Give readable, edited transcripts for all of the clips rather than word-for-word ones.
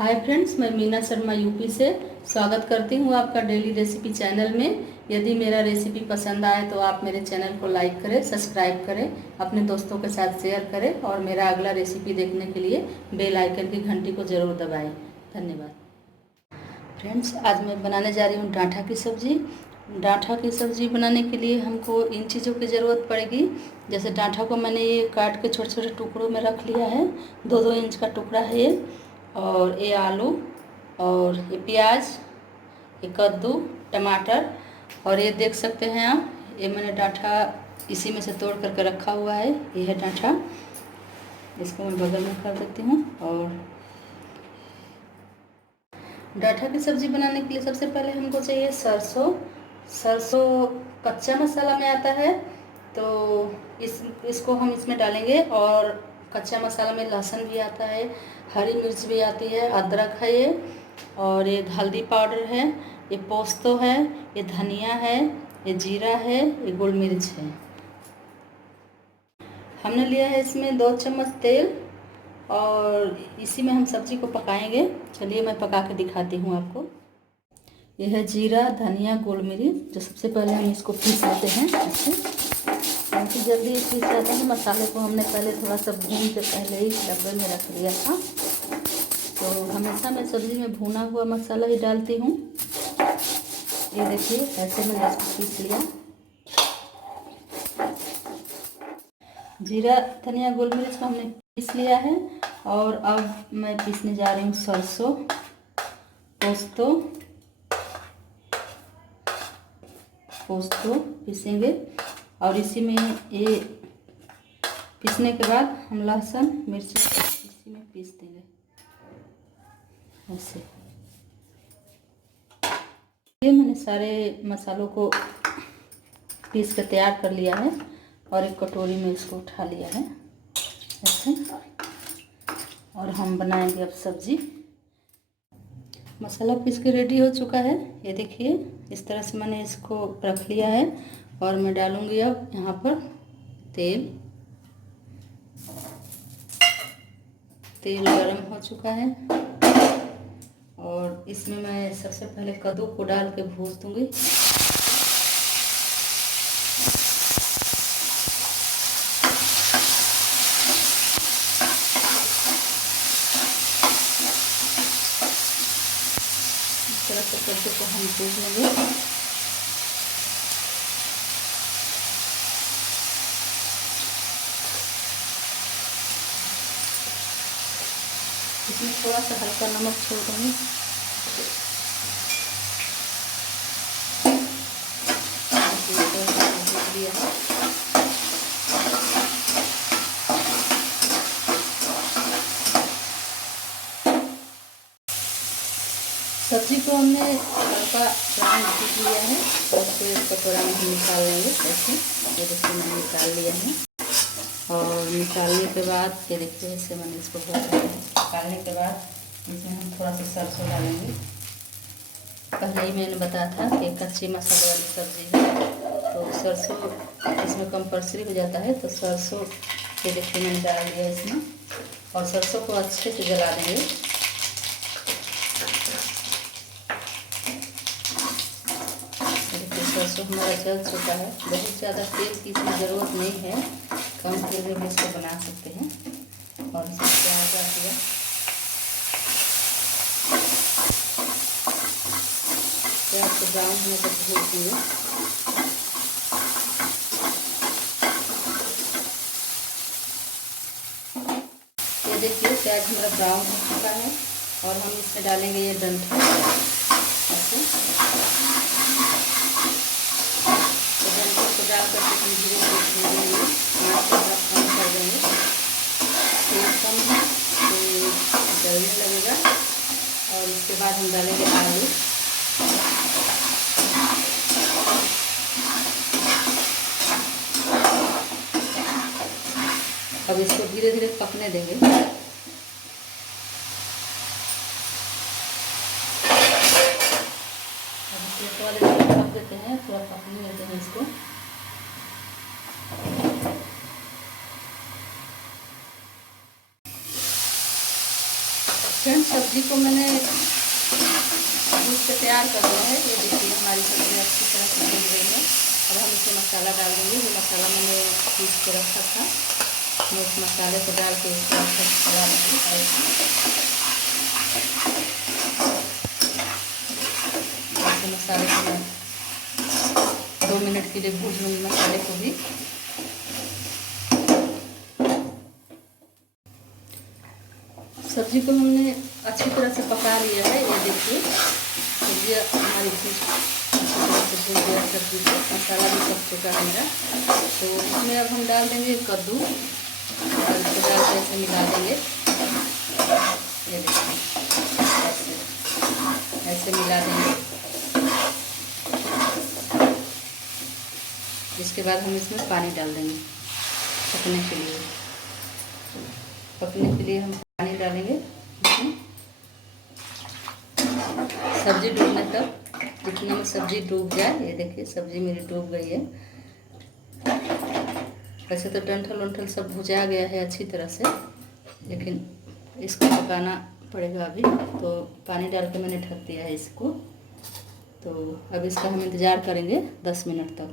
Hi friends, मैं Meena Sharma UP से स्वागत करती हूँ आपका डेली रेसिपी चैनल में। यदि मेरा रेसिपी पसंद आए तो आप मेरे चैनल को लाइक करें, सब्सक्राइब करें, अपने दोस्तों के साथ शेयर करें और मेरा अगला रेसिपी देखने के लिए बेल आइकन की घंटी को ज़रूर दबाएं। धन्यवाद। फ्रेंड्स, आज मैं बनाने जा रही हूँ डांठा की सब्ज़ी। डांठा की सब्ज़ी बनाने के लिए हमको इन चीज़ों की ज़रूरत पड़ेगी। जैसे डांठा को मैंने ये काट के छोटे छोटे टुकड़ों में रख लिया है। 2-2 इंच का टुकड़ा है ये। और ये आलू, और ये प्याज, ये कद्दू, टमाटर, और ये देख सकते हैं आप, ये मैंने डांठा इसी में से तोड़ करके रखा हुआ है। ये है डांठा, इसको मैं बगल में कर देती हूँ। और डांठा की सब्ज़ी बनाने के लिए सबसे पहले हमको चाहिए सरसों। सरसों कच्चा मसाला में आता है, तो इसको हम इसमें डालेंगे। और कच्चा मसाला में लहसुन भी आता है, हरी मिर्च भी आती है, अदरक है ये, और ये हल्दी पाउडर है, ये पोस्तो है, ये धनिया है, ये जीरा है, ये गोल मिर्च है। हमने लिया है इसमें 2 चम्मच तेल, और इसी में हम सब्जी को पकाएंगे। चलिए मैं पका के दिखाती हूँ आपको। यह है जीरा, धनिया, गोल मिर्च। जो सबसे पहले हम इसको पीस लेते हैं अच्छे, क्योंकि जल्दी पीस जाता है। मसाले को हमने पहले थोड़ा सा भून के पहले ही डब्बे में रख लिया था। तो हमेशा मैं सब्ज़ी में भुना हुआ मसाला ही डालती हूँ। ये देखिए, ऐसे मैंने इसको पीस लिया। जीरा, धनिया, गोल मिर्च को हमने पीस लिया है। और अब मैं पीसने जा रही हूँ सरसों, पोस्तो पीसेंगे। और इसी में ये पीसने के बाद हम लहसुन मिर्ची इसी में पीस देंगे ऐसे। ये मैंने सारे मसालों को पीस कर तैयार कर लिया है, और एक कटोरी में इसको उठा लिया है ऐसे। और हम बनाएंगे अब सब्जी। मसाला पीस के रेडी हो चुका है। ये देखिए, इस तरह से मैंने इसको रख लिया है। और मैं डालूंगी अब यहाँ पर तेल गरम हो चुका है। और इसमें मैं सबसे पहले कद्दू को डाल के भून दूंगी। इस तरह से कद्दू को हम भून लेंगे। इसमें थोड़ा सा हल्का नमक छोड़ दूँगी। सब्जी को हमने हल्का ब्राउन भून लिया है, और फिर कटोरा में हम निकाल लेंगे ऐसे। ये देखिए, मैंने निकाल लिया है। और निकालने के बाद ये देखिए, ऐसे मैंने इसको निकालने के बाद इसमें हम थोड़ा सा सरसों डालेंगे। पहले ही मैंने बताया था कि कच्ची मसाले वाली सब्ज़ी है, तो सरसों इसमें कंपल्सरी हो जाता है। तो सरसों ये देखिए मैंने डाल दिया इसमें, और सरसों को अच्छे से जला देंगे। सरसों हमारा जल चुका है। बहुत ज़्यादा तेल की इसमें ज़रूरत नहीं है, कम तेल में भी इसको बना सकते हैं। और इसमें प्याज डाल दिया। प्याज को ब्राउन होने तक भून देंगे। ये देखिए, प्याज हमारा ब्राउन हो चुका है। और हम इसमें डालेंगे ये डंठल ऐसे। तो डंठल को डाल करके हम धीरे धीरे भूनेंगे। आँच को थोड़ा कम कर देंगे। तेल कम है तो जलने लगेगा। और इसके बाद हम डालेंगे आलू। अब इसको धीरे धीरे पकने देंगे। वाले पक देते हैं, थोड़ा पकने देते हैं इसको। फ्रेंड्स, सब्जी को मैंने दूध से तैयार कर लिया है। ये देखिए हमारी सब्जी अच्छी तरह से भून गई है। अब हम इसमें मसाला डाल देंगे। जो मसाला मैंने पीस के रखा था, मैं उस मसाले को डाल के इसको अच्छे से चला दूँगी। ऐसे मसाले को मैं 2 मिनट के लिए भून लूँगी मसाले को भी। सब्जी को हमने अच्छी तरह से पका लिया है। ये देखिए सब्जी हमारी अच्छी तरह से भून गया, सब्जी को मसाला भी पक चुका है मेरा। तो इसमें अब हम डाल देंगे कद्दू और इसको डाल के ऐसे मिला देंगे। ये देखिए ऐसे मिला देंगे। इसके बाद हम इसमें पानी डाल देंगे पकने के लिए। हम पानी डालेंगे इसमें। सब्जी डूबने तक, जितने में सब्जी डूब जाए। ये देखिए सब्जी मेरी डूब गई है। वैसे तो डंठल वंठल सब भुजा गया है अच्छी तरह से, लेकिन इसको पकाना पड़ेगा अभी। तो पानी डाल के मैंने ढक दिया है इसको। तो अब इसका हम इंतज़ार करेंगे 10 मिनट तक।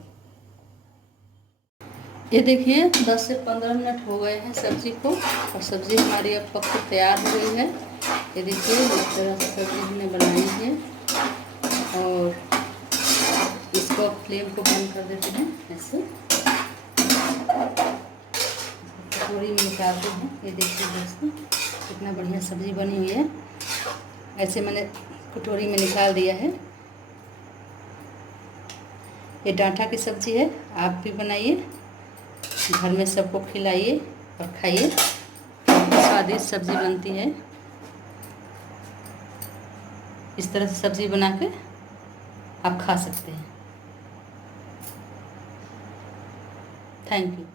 ये देखिए 10 से 15 मिनट हो गए हैं सब्ज़ी को, और सब्ज़ी हमारी अब पक के तैयार हो गई है। ये देखिए इस तरह से सब्ज़ी हमने बनाई है। और इसको फ्लेम को बंद कर देते हैं ऐसे, कटोरी में निकालते हैं। ये देखिए दोस्तों कितना बढ़िया सब्ज़ी बनी हुई है। ऐसे मैंने कटोरी में निकाल दिया है। ये डांठा की सब्ज़ी है, आप भी बनाइए, घर में सबको खिलाइए और खाइए। स्वादिष्ट सब्ज़ी बनती है। इस तरह से सब्ज़ी बना के आप खा सकते हैं। Thank you.